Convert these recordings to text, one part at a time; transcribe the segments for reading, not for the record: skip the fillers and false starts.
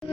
কি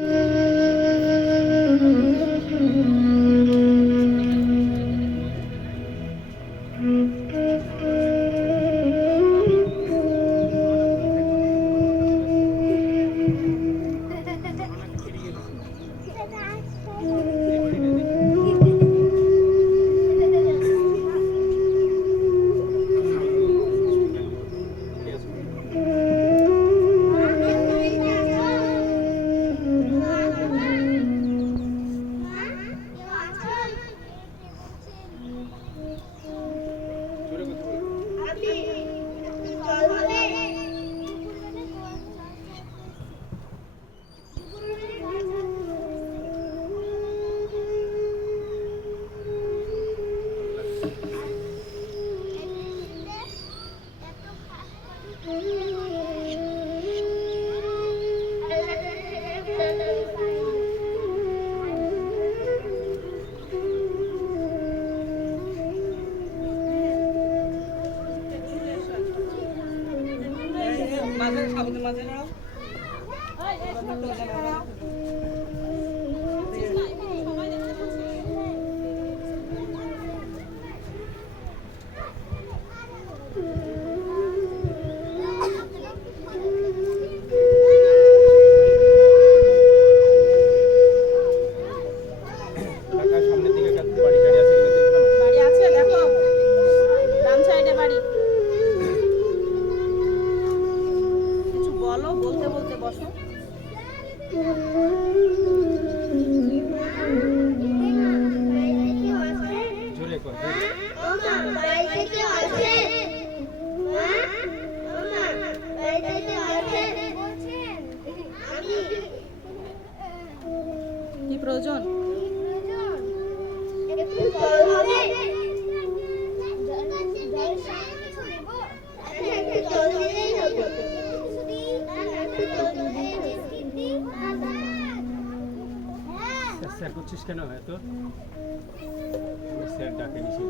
প্রয়োজন? স্যার করছিস কেন? হয়তো স্যার ডাকে নিছি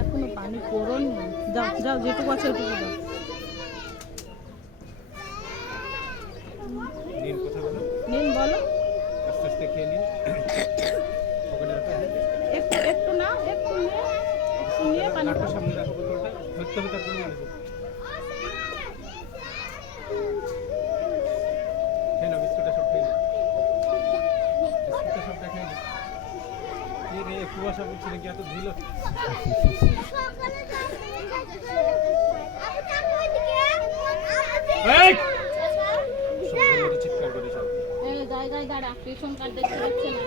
এখনো পানি পড়নি। যাও যাও, যেটুকু আছে ওটুকু দাও। নিন, কথা বলো। নিন, বলো। আস্তে আস্তে খেয়ে নিন। ওখানে রাখো। একটু একটু না, একটু নিয়ে পানি রাখো, সামনে রাখো বোতলটা। ধরতে হবে তারপরে নিয়ে আসো। খেয়ে নাও, বিস্কুটটা সব খেয়ে নাও। বিস্কুটটা সবটা খেয়ে নাও। কি রে, কুয়াশা পড়ছে নাকি এত ঢিল? চিৎকার করে সব জায়গায় দাঁড়া, রেশন কার্ড দেখতে পাচ্ছে না।